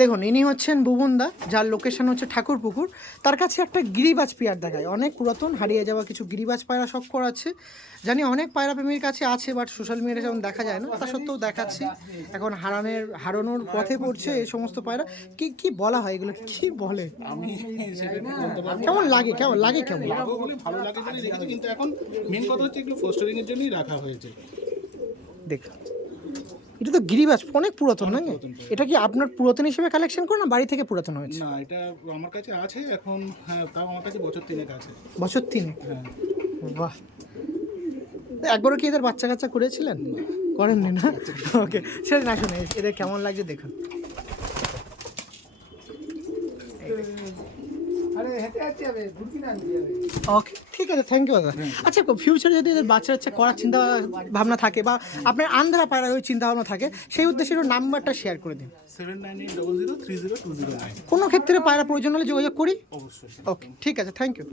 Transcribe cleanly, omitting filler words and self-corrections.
দেখুন ইনি হচ্ছেন বুবনদা, যার লোকেশন হচ্ছে ঠাকুরপুকুর। তার কাছে একটা গিরিবাজ পেয়ার দেখায়, অনেক পুরাতন হারিয়ে যাওয়া কিছু গিরিবাজ পায়রা শখ করা আছে। জানি অনেক পায়রা প্রেমীর কাছে আছে, বাট সোশ্যাল মিডিয়ায় যেমন দেখা যায় না, তা সত্ত্বেও দেখাচ্ছি। এখন হারানোর পথে পড়ছে এই সমস্ত পায়রা। কি কি বলা হয় এগুলো, কি বলে? আমি সেটা বলতে পারবো না। কেমন লাগে কেমন লাগে কেমন? ভালো বলে ভালো লাগে বলে রেখেছি, কিন্তু এখন মেন কথা হচ্ছে একটু ফস্টারিং এর জন্যই রাখা হয়েছে। দেখ, এটা তো গিরিবাজ অনেক পুরাতন না? পুরাতন। এটা কি আপনার পুরাতন হিসেবে কালেকশন করেন না বাড়ি থেকে পুরাতন হয়েছে? না, এটা আমার কাছে আছে এখন, হ্যাঁ, তাও আমার কাছে বছর 3 আছে। বছর 3? হ্যাঁ। বাহ, একবারও কি এদের বাচ্চা কাচ্চা করেছিলেন? করেননি না? ওকে, সেটা না, শুনে এদের কেমন লাগছে দেখুন। ওকে, ঠিক আছে, থ্যাংক ইউ দাদা। আচ্ছা, ফিউচারে যদি এদের বাচ্চা কাচ্চা করার চিন্তা ভাবনা থাকে, বা আপনার আন্ধ্রা পায়রা হয়ে চিন্তা ভাবনা থাকে, সেই উদ্দেশ্যে একটু নাম্বারটা শেয়ার করে দিন। 7980030209। কোনো ক্ষেত্রে পায়রা প্রয়োজন হলে যোগাযোগ করি। অবশ্যই। ওকে, ঠিক আছে, থ্যাংক ইউ।